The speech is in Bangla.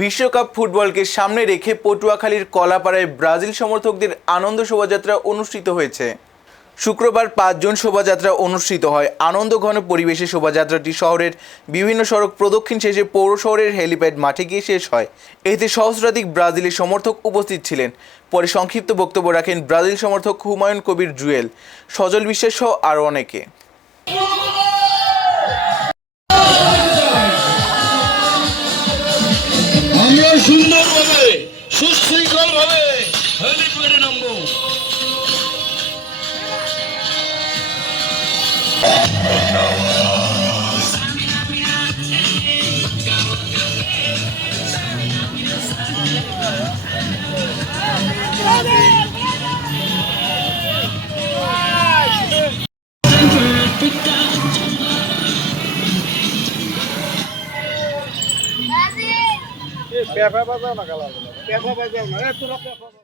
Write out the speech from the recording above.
বিশ্বকাপ ফুটবলকে সামনে রেখে পটুয়াখালীর কলাপাড়ায় ব্রাজিল সমর্থকদের আনন্দ শোভাযাত্রা অনুষ্ঠিত হয়েছে। শুক্রবার ৫ জুন শোভাযাত্রা অনুষ্ঠিত হয়। আনন্দঘন পরিবেশে শোভাযাত্রাটি শহরের বিভিন্ন সড়ক প্রদক্ষিণ শেষে পৌর শহরের হেলিপ্যাড মাঠে গিয়ে শেষ হয়। এতে সহস্রাধিক ব্রাজিলি সমর্থক উপস্থিত ছিলেন। পরে সংক্ষিপ্ত বক্তব্য রাখেন ব্রাজিল সমর্থক হুমায়ুন কবির জুয়েল, সজল বিশ্বাস সহ আরও অনেকে। আমরা সুন্দরভাবে সুশৃঙ্খলভাবে হেলিপ্যাডে নামবো। পেঁপা বাজাও না, কালা পেঁপা বাজাও না, তোরা পেঁপা